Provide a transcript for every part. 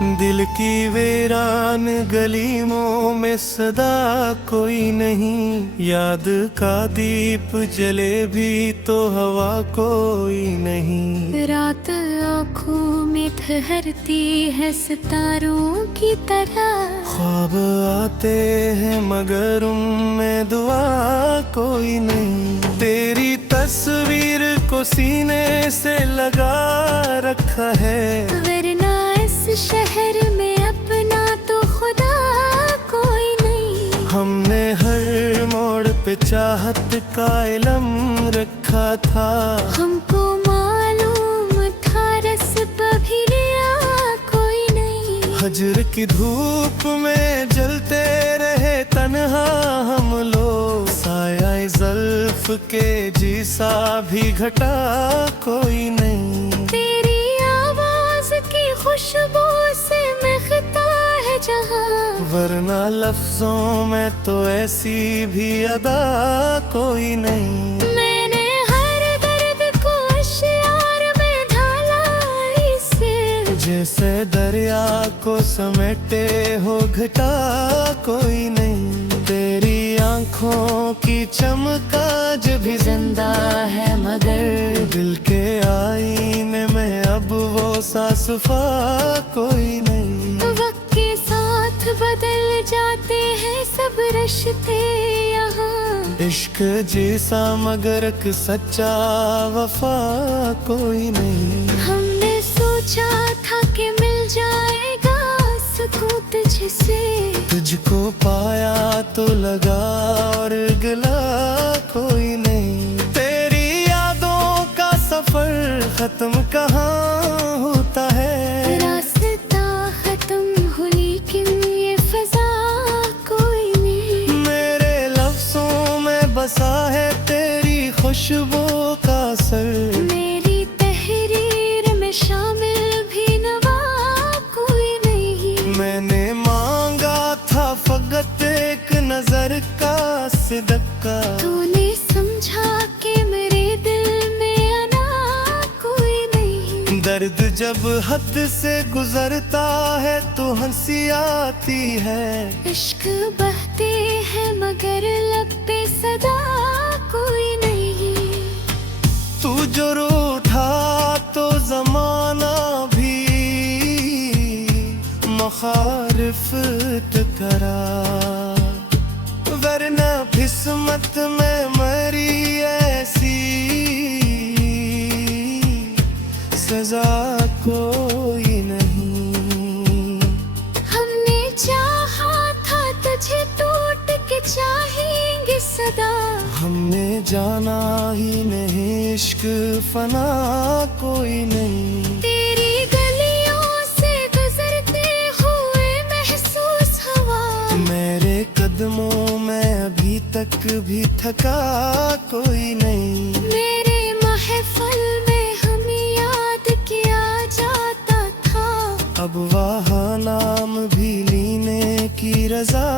दिल की वीरान गलीमों में सदा कोई नहीं, याद का दीप जले भी तो हवा कोई नहीं। रात आँखों में ठहरती है सितारों की तरह, ख्वाब आते हैं मगर उनमें दुआ कोई नहीं। तेरी तस्वीर को सीने से लगा रखा है, वरना इस शहर में अपना तो खुदा कोई नहीं। हमने हर मोड़ पे चाहत का इलम रखा था, हमको मालूम था रस भी लिया कोई नहीं। हजर की धूप में जलते रहे तन्हा हम लोग, साया ज़ुल्फ़ के जिसा भी घटा कोई नहीं। तेरी आवाज की खुशबू से महकता है जहां, वरना लफ्जों में तो ऐसी भी अदा कोई नहीं। मैंने हर दर्द को अश्यार में ढाला इसे, जैसे दरिया को समेटे हो घटा कोई नहीं। तेरी आँखों की चमक आज भी जिंदा है, मगर दिल के आईने में अब वो सासुफा कोई नहीं। वक्त के साथ बदल जाते हैं सब रिश्ते यहाँ, इश्क जैसा मगर एक सच्चा वफा कोई नहीं। हमने सोचा था कि मिल जाएगा सुकून तुझसे, तुझको पाया तो लगा और गिला कोई नहीं। तेरी यादों का सफर खत्म कहाँ होता है, रास्ता खत्म हो लेकिन ये फजा कोई नहीं। मेरे लफ्जों में बसा है तेरी खुशबू का असर, मेरी तहरीर में शामिल भी नवा कोई नहीं। मैंने मांगा था फकत एक नजर का सिदका, तूने समझा कि मेरे दिल में आना कोई नहीं। दर्द जब हद से गुजरता है तो हंसी आती है, इश्क बहते हैं मगर लब पे सदा कोई नहीं। तू जो रूठा तो जमाना भी मुखारिफ टकरा, वरना किस्मत में मरी ऐसी सजा कोई नहीं। हमने चाहा था तुझे टूट के चाहेंगे सदा, हमने जाना ही नहीं इश्क फना कोई नहीं। तेरी गलियों से गुजरते हुए महसूस हवा, मेरे कदमों में अभी तक भी थका कोई नहीं। मेरे महफल में हमें याद किया जाता था, अब वहाँ नाम भी लेने की रजा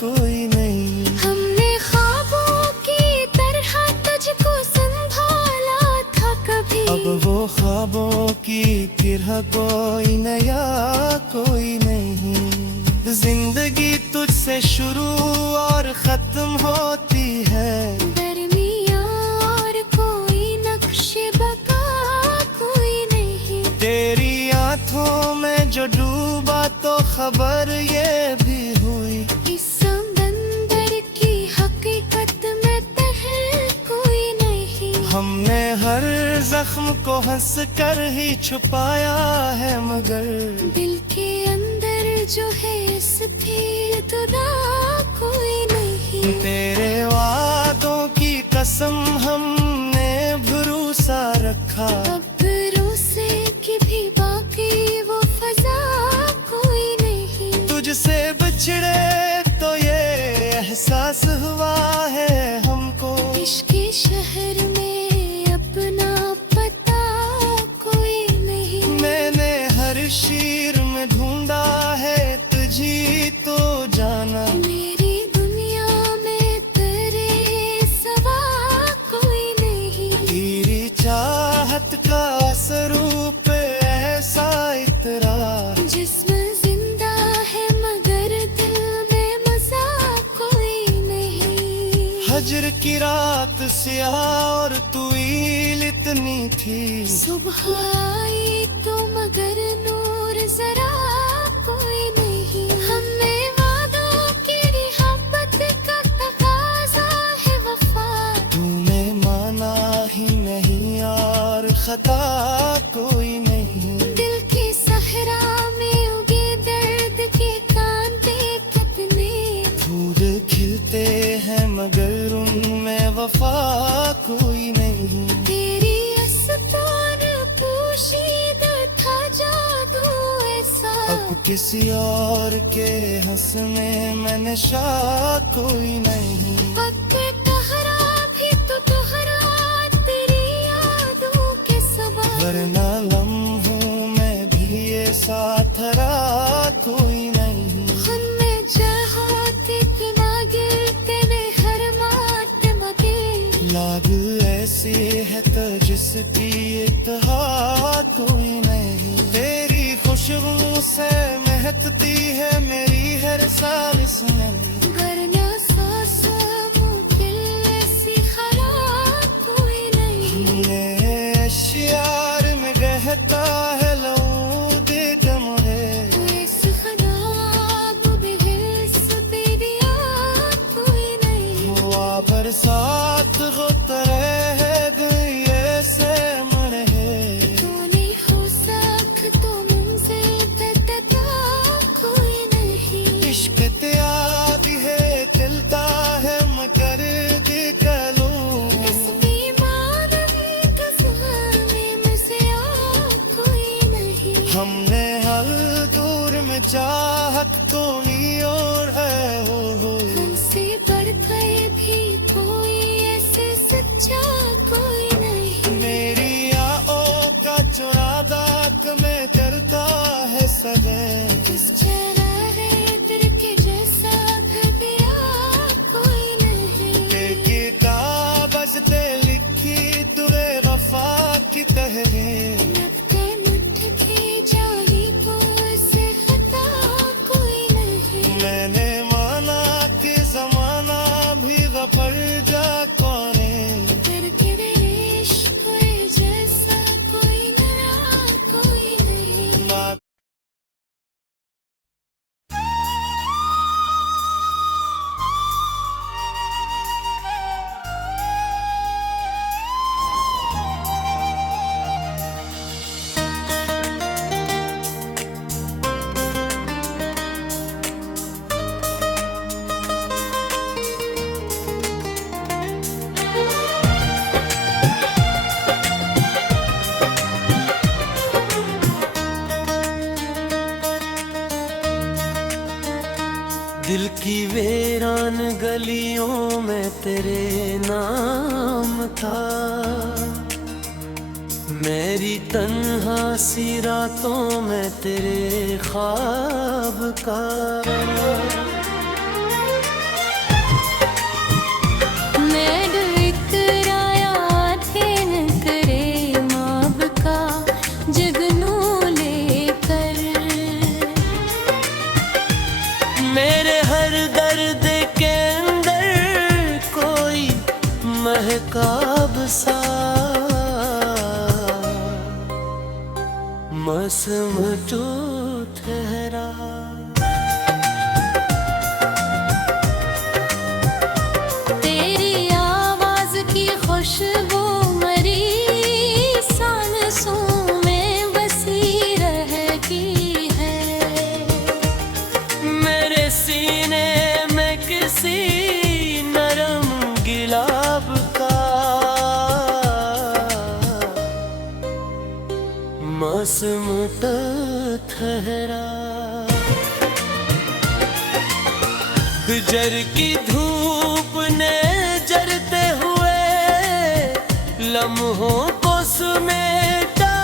कोई नहीं। हमने ख्वाबों की तरह तुझको संभाला था कभी, अब वो ख्वाबों की तरह कोई नया कोई नहीं। जिंदगी तुझसे शुरू और खत्म होती है, दरमियाँ और कोई नक्शे बका कोई नहीं। तेरी आंखों में जो डूबा तो खबर ये भी हुई, इस समंदर की हकीकत में तह कोई नहीं। हमने हर जख्म को हंस कर ही छुपाया है, मगर दिल के अंदर जो है इस भी जुदा कोई नहीं। तेरे वादों की कसम हमने भरोसा रखा, अब भरोसे की भी बाकी वो फजा कोई नहीं। तुझसे बिछड़े तो ये एहसास हुआ है हमको, इश्क के शहर में अपना पता कोई नहीं। मैंने हर शीर में ढूंढा है तुझी तो जाना, मेरी दुनिया में तेरे सवा कोई नहीं। तेरी चाहत का स्वरूप ऐसा इतरा, जिस्म रात स्याह और तू ईल इतनी थी। सुबह आई तो मगर नूर जरा कोई नहीं। हमने वादों की मोहब्बत का तकाजा है वफा। तूने माना ही नहीं और खता कोई नहीं। दिल की सहरा में उगे दर्द के कांटे कितने। फूल खिलते हैं मगर उनमें वफा कोई नहीं। तेरी अस्तार पोशीदा था जादू ऐसा। अब किसी और के हंसने में नशा कोई नहीं। पक्के कहरा भी तो दोहरा तेरी यादों के सबब। वरना लम्हों में भी ये साथ रहा कोई नहीं। खुन्ने जहाते किना गिरते ने हर मात मगे। लाग ऐसी है तो जिसकी इत्हा कोई नहीं। तेरी खुशबू से महकती है मेरी हर सांस में। वरना सांसों मुकिल ऐसी खराब कोई नहीं। ये शियार में रहता है लऊद कमरे। इस खराब बेहिस तेरी याद कोई नहीं। हुआ बरसात गुतरे है गए से मरे। तूने हो साख तो मंजिल पे तता कोई नहीं। इश्क त्याग है खिलता है मकर दिखलू। इस बेईमानन खजाने में से आप कोई नहीं। हमने हल दूर में चाहत तो नहीं और है हो। हमसे बढ़कर भी कोई ऐसे सच्चा कोई नहीं। मेरी आओ का चुरादाक में करता है सगे। इस चरारे दिल के जैसा भव्या कोई नहीं। कागज पे लिखी तुरे वफा की तहरीर। लगते मुठ के जाली को ऐसे खता कोई नहीं। मैंने माना कि जमाना भी गफर जा कौने। फिर तेरे इश्क जैसा कोई नया कोई नहीं। दिल की वीरान गलियों में तेरे नाम था। मेरी तन्हा सी रातों में तेरे ख्वाब का। मैं इकराया थे न करे माब का जगनू लेकर। मेरे हर दर्द के अंदर कोई महकाब सा मौसम जो ठहरा। तेरी आवाज की खुशबू मरी सांसों में बसी रहती है। मेरे सीने में किसी नरम गिलाब का मौसम तो ठहरा। गुजर की धूप ने जरते हुए लम्हों को समेटा।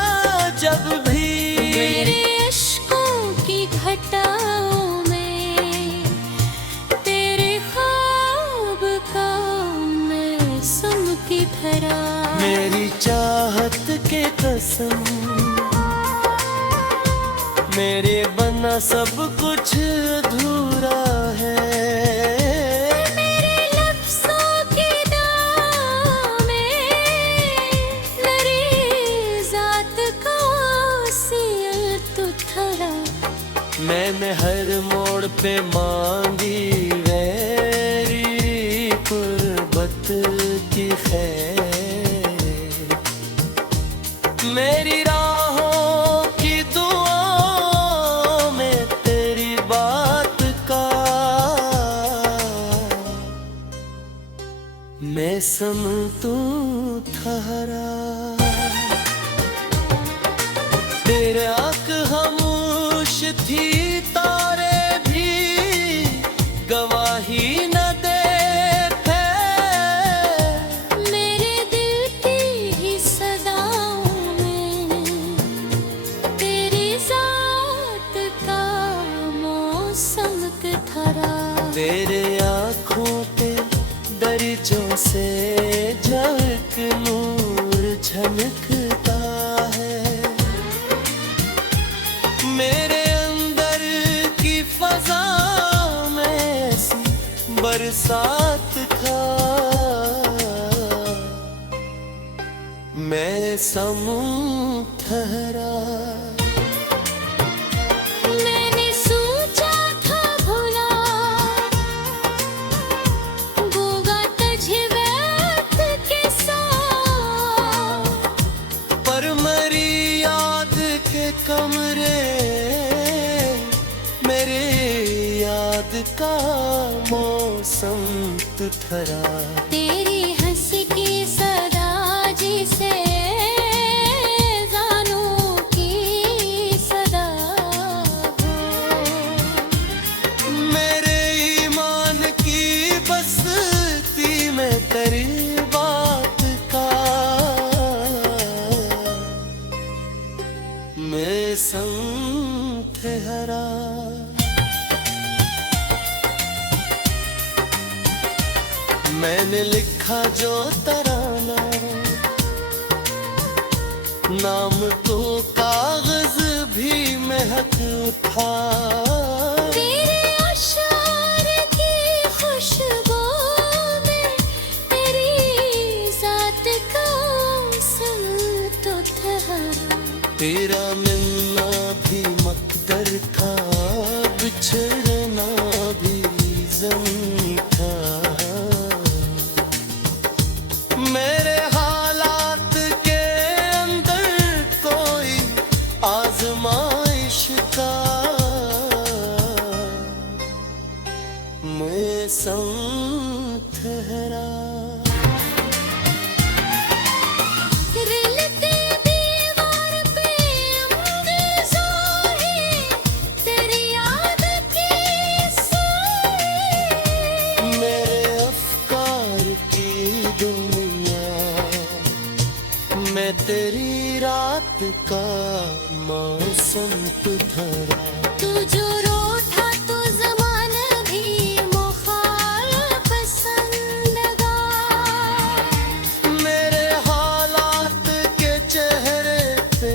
जब भी मेरे इश्कों की घटाओं में तेरे ख्वाब का मैं समकी धरा। मेरी चाहत के कसम मेरे बना सब कुछ अधूरा है। मेरे लफ्ज़ों के दाग मैंने हर मोड़ पे मांगी वैरी कुर्बत की खैर, मेरी राहों की दुआओं में तेरी बात का मैं समझूं ठहरा। तेरे आँख खामोश थी, तारे भी गवाही न देते, मेरे दिल की ही सदाओं में तेरी जात का मौसम ठहरा। तेरे आँखों पे दरिजों से झलक नूर झलकता है, मेरे अंदर की फजा में ऐसी बरसात का मैं समूह ठहरा। मैंने सोचा था भुला गोगा तुझे वक्त के साथ, पर मरी याद के कमरे मेरे याद का मौसम तू ठहरा। तेरी हंसी की सदा जिसे जानों की सदा हो, मेरे ईमान की बस्ती में तेरी बात का मैं संग ठहरा। मैंने लिखा जो तराना, नाम तो कागज भी महक उठा, तेरे अशार की खुशबू में तेरी जात का संत ठहरा। तेरा मिलना भी मकदर था, बिछड़ना भी ज़मीं था, मेरे हालात के अंदर कोई आजमाइश का मैं संग ठहरा। रिलते दीवार पे अंदेज़ा है तेरी याद की साए, मेरे अफकार की दुनिया मैं तेरी रात का मौसम तू ठहरा। तू जो रूठा तू ज़मान भी मुखालिफ पसंदगार, मेरे हालात के चेहरे पे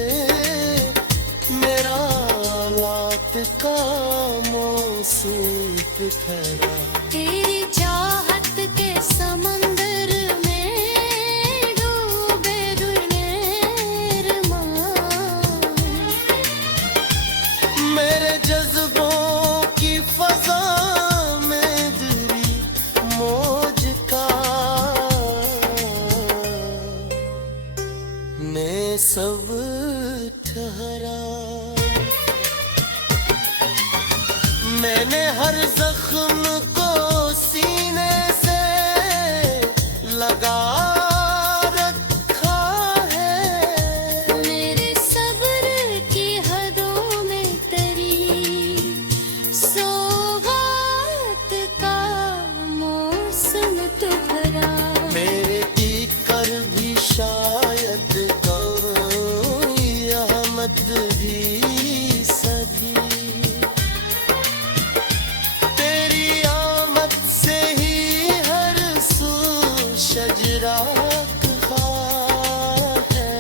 मेरा हालात का मौसम तू ठहरा। तेरी चाहत के समंदर में डूबे दुनियारमान, मेरे जज्बों की फजा में दरी मौज का मैं सब ठहरा। मैंने हर जख्म को सीने से लगा रखा है, मेरे सब्र की हदों में तेरी सौगात का मौसम ठहरा। मेरे कर भी शायद कोई अहमद भी सही, तेरी आमद से ही हर सू शजरा है,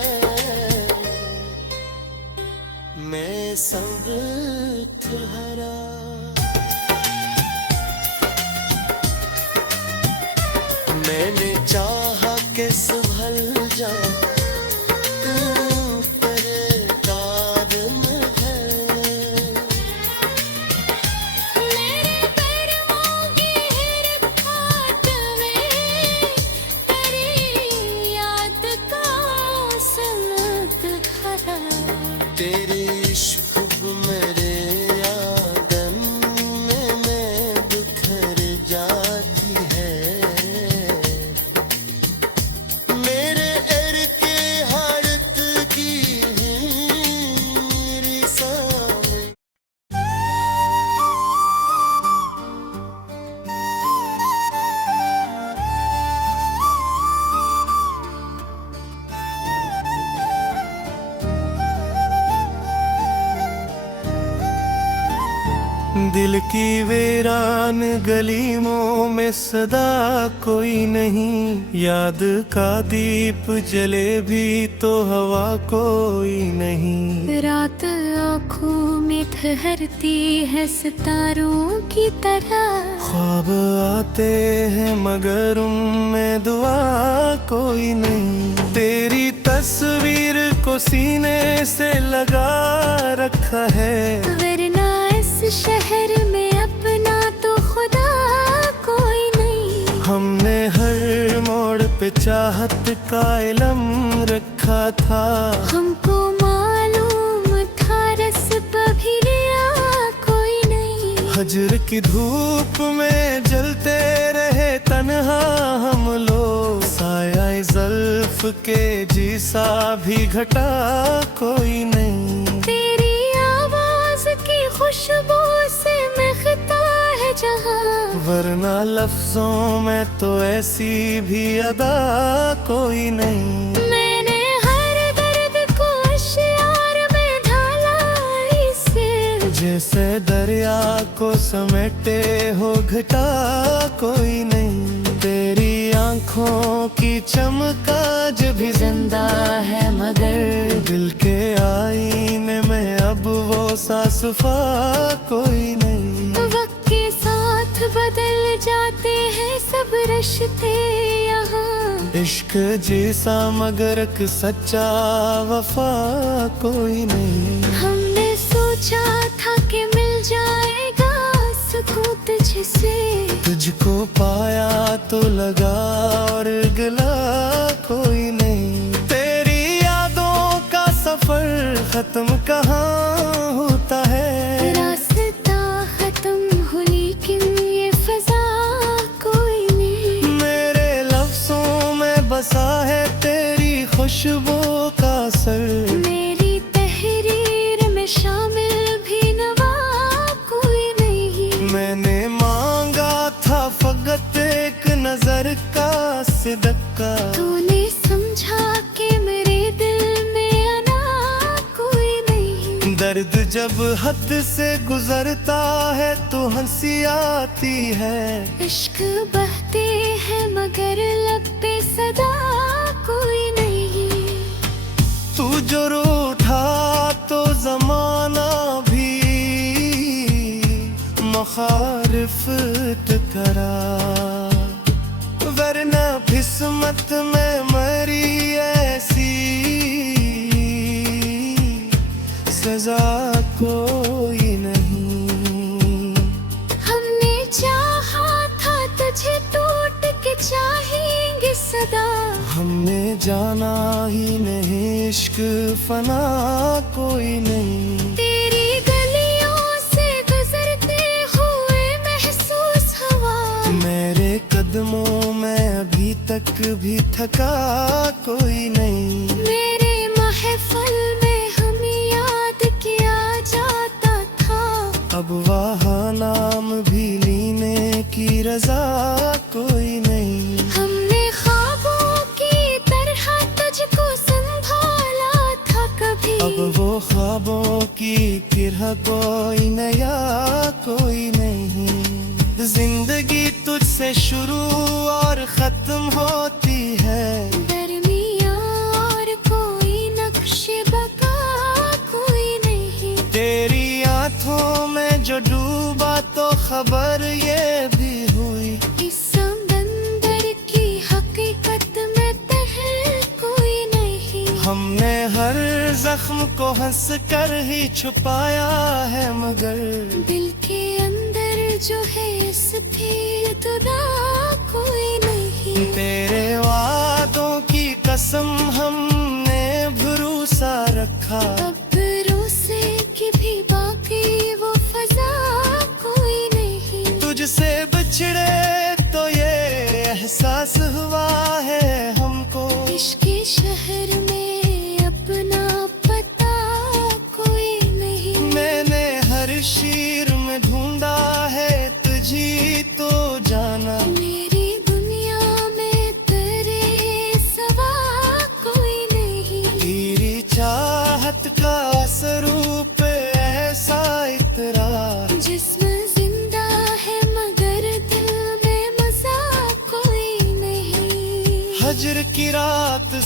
मैं सब ठहरा। मैंने चाहा कि संभल जाए तू तेरे कार में है, दिल की वीरान गलीमों में सदा कोई नहीं, याद का दीप जले भी तो हवा कोई नहीं। रात आँखों में ठहरती है सितारों की तरह, ख्वाब आते हैं मगर उनमें दुआ कोई नहीं। तेरी तस्वीर को सीने से लगा रखा है, वरना इस शहर में अपना तो खुदा कोई नहीं। हमने हर मोड़ पे चाहत का इलम रखा था, हमको मालूम था रस भी लिया कोई नहीं। हजर की धूप में जलते रहे तन्हा हम लोग, साया ज़ुल्फ़ के जिसा भी घटा कोई नहीं। तेरी आवाज की खुशबू से महकता है जहां, वरना लफ्जों में तो ऐसी भी अदा कोई नहीं। मैंने हर दर्द को अश्यार में ढाला इसे, जैसे दरिया को समेटे हो घटा कोई नहीं। तेरी आंखों की चमक आज भी जिंदा है मगर दिल के आईने में अब वो सासुफा कोई नहीं। वक्त के साथ बदल जाते हैं सब रिश्ते यहाँ, इश्क जैसा मगर एक सच्चा वफा कोई नहीं। हमने सोचा था कि मिल जाएगा सुकून तुझसे, तुझको पाया तो लगा और गिला कोई नहीं। तेरी यादों का सफर खत्म कहाँ होता है, रास्ता खत्म हो लेकिन ये फजा कोई नहीं। मेरे लफ्जों में बसा है तेरी खुशबू का असर, मेरी तहरीर में शामिल भी नवा कोई नहीं। मैंने मांगा था फकत एक नजर का सिदका, तूने समझा कि मेरे दिल में आना कोई नहीं। दर्द जब हद से गुजरता है तो हंसी आती है, इश्क बहते हैं मगर लब पे सदा कोई नहीं। तू जो रूठा तो जमाना भी मुखारिफ करा, वरना किस्मत में मरी ऐसी सजा कोई नहीं। हमने चाहा था तुझे टूट के चाहेंगे सदा, हमने जाना ही नहीं इश्क फना कोई नहीं। तेरी गलियों से गुजरते हुए महसूस हवा, मेरे कदमों में अभी तक भी थका कोई नहीं। मेरे महफल में हमें याद किया जाता था, अब वहाँ नाम भी लेने की रजा कोई नहीं। हमने ख्वाबों की तरह तुझको संभाला था कभी, अब वो ख्वाबों की तरह कोई नया कोई नहीं। जिंदगी तुझसे शुरू और खत्म होती है, दरमियाँ और कोई नक्शे बका कोई नहीं। तेरी आंखों में जो डूबा तो खबर ये भी हुई, इस समंदर की हकीकत में तह कोई नहीं। हमने हर जख्म को हंस कर ही छुपाया है मगर दिल के अंदर जो है इसकी इतना कोई नहीं। तेरे वादों की कसम हमने भरोसा रखा, अब भरोसे की भी बाकी वो फजा कोई नहीं। तुझसे बिछड़े तो ये एहसास हुआ है हमको, इश्क के शहर में अपना पता कोई नहीं। मैंने हर शीर में ढूंढा है तुझी तो जाना, मेरी दुनिया में तेरे सवा कोई नहीं। तेरी चाहत का स्वरूप ऐसा इतरा, जिस्म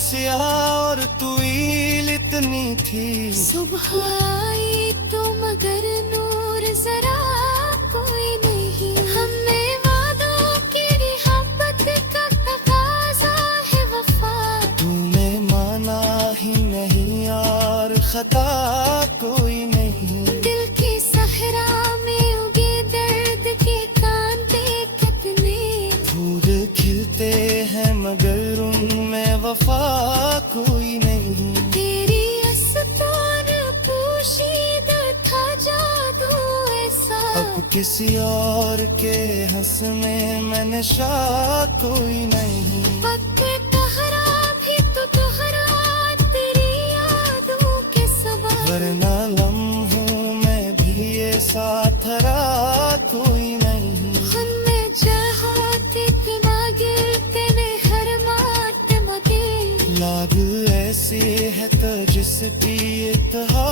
स्याह और तू ईल इतनी थी। सुबह आई तो मगर नूर जरा कोई नहीं। हमने वादों की मोहब्बत का तकाजा है वफा। तूने माना ही नहीं और खता कोई नहीं। दिल की सहरा में उगे दर्द के कांटे कितने। फूल खिलते हैं मगर उनमें वफा कोई नहीं। तेरी अस्तान पोशीद था जादू ऐसा। अब किसी और के हंस में मैं नशा कोई नहीं। पक्के तहरा भी तो दोहरा तेरी यादों के सवा। वरना लम्हों में भी ये साथ रहा कोई नहीं। हमने चाहते कि ना गिरते ने हर मातम के। लाग ऐसी है तो जिसकी इत्हा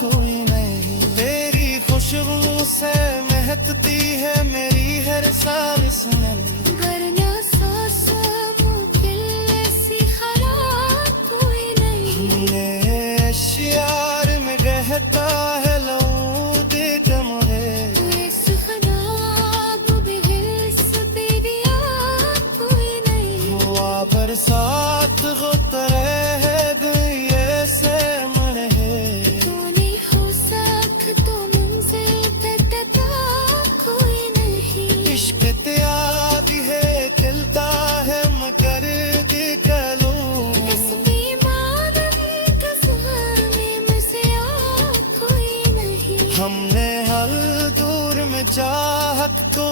कोई नहीं। तेरी खुशबू से महकती है मेरी हर सांस में। वरना सांसों मुकिल ऐसी खराब कोई नहीं। हमने शियार में रहता है लऊद कमरे। इस खराब बेहिस बेदिया कोई नहीं। हुआ बरसात होता है ये से मरे। तूने हो साख तो मंजिल पे तता कोई नहीं। इश्क त्यागी है चलता है मगर दिखलू। इस बीमारन का सुहाने में से आ कोई नहीं। हमने हल दूर में चाहत को